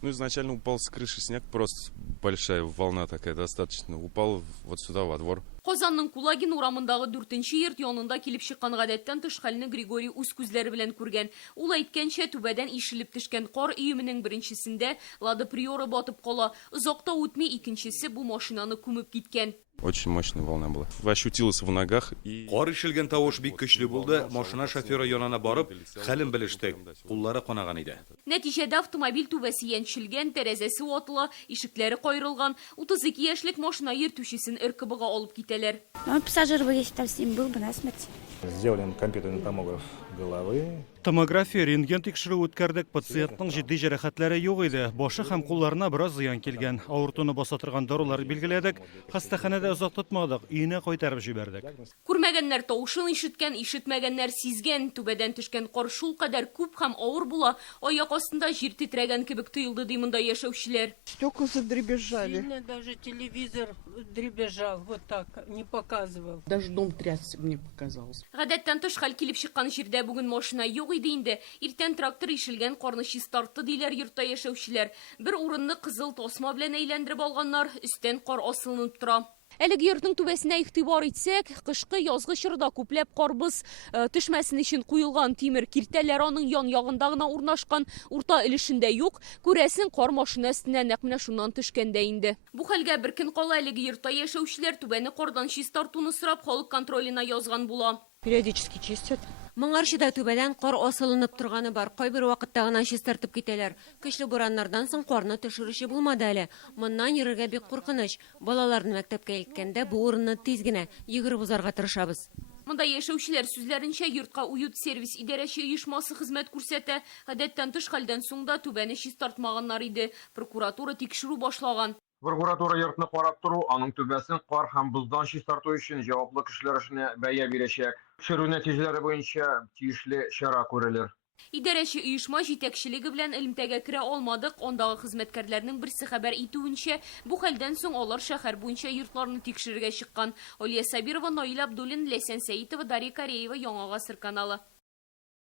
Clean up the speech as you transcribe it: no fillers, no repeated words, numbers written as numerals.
Ну, изначально упал с крыши снег, просто большая волна такая достаточно. Упал вот сюда, во двор. Казанның Кулагин урамындагы 4-нче йорт янында килеп чыккан гадәттән тыш хәлне Григорий үз күзләре белән күргән. Ул әйткәнчә, түбәдән ишелеп төшкән кар өеменең беренчесендә Лада Приора батып кала. Озакта үтми икенчесе бу машинаны күмеп киткән. Очень мощная волна была. Ощутилась в ногах и... Кар ишелгән тавыш бик көчле булды, машина шоферы янына барып, хәлен белештек. Куллары канаган иде. Нәтиҗәдә автомобиль түбәсе янчелгән, тәрәзәсе ватыла, ишекләре кайрылган. 32 яшьлек машина йөртүчесен РКБга алып китәләр. Пассажир бы, если там с ним был бы, насмерть. Сделали компьютерный томограф головы. Томография, рентген тикшерү үткәрдек. Пациентның җитди җәрәхәтләре юк иде. Башы һәм кулларына бераз зыян килгән. Авыртуны баса торган дарулар билгеләдек. Хастаханәдә озак тотмадык, өенә кайтарып җибәрдек. Күрмәгәннәр тавышын ишеткән, ишетмәгәннәр сизгән. Түбәдән төшкән кар шул кадәр күп һәм авыр була, аяк астында җир титрәгән кебек тоелды ди монда яшәүчеләр. Стекла задребезжали. Сильно даже телевизор дребезжал, вот так, не показывал. Даже дом трясся, мне показалось. Гадәттән тыш хәл килеп чыккан җирдә бүген машина юк иде инде. Иртән трактор ишелгән, карны чистартты диләр йортта яшәүчеләр. Бер урынны кызыл тасма белән әйләндереп алганнар, өстән кар асылынып тора. Әлеге йортның түбәсенә игътибар итсәк, кышкы язгы чорда күпләп карбыз төшмәсен өчен куелган тимер киртәләр аның ян-ягында гына урнашкан, урта өлешендә юк. Күрәсен кар машина өстенә нәкъ менә шуннан төшкәндә инде. Бу хәлгә бер көн кала әлеге йортта яшәүчеләр түбәне кардан чистартуны сорап халык контролена язган була. Периодически чистят. Моңарчыда түбәдән кар асылынып торганы бар. Кайбер вакытта гына чистартып китәләр. Көчле бураннардан соң карны төшерүче булмады әле. Моннан йөрергә бик куркыныч. Балаларны мәктәпкә илткәндә бу урынны тиз генә йөгереп узарга тырышабыз. Монда яшәүчеләр сүзләренчә йортка уют сервис идарәче оешмасы хезмәт күрсәтә. Гадәттән тыш хәлдән соң да түбәне чистартмаганнар иде. Прокуратура тикшерү башлаган. Прокуратура йортны карап тору, аның түбәсен кар һәм боздан чистарту өчен җаваплы кешеләр эшенә бәя бирәчәк. Тикшерү нәтиҗәләре буенча тиешле чара күрелер. Идарәче оешма җитәкчелеге белән элемтәгә керә алмадык. Андагы хезмәткәрләрнең берсе хәбәр итүенчә, бу хәлдән соң алар шәһәр буенча йортларны тикшерергә чыккан. Алия Сабирова, Наил Абдуллин, Ләйсән Сәитова, Дарья Кореева, Яңа Гасыр каналы.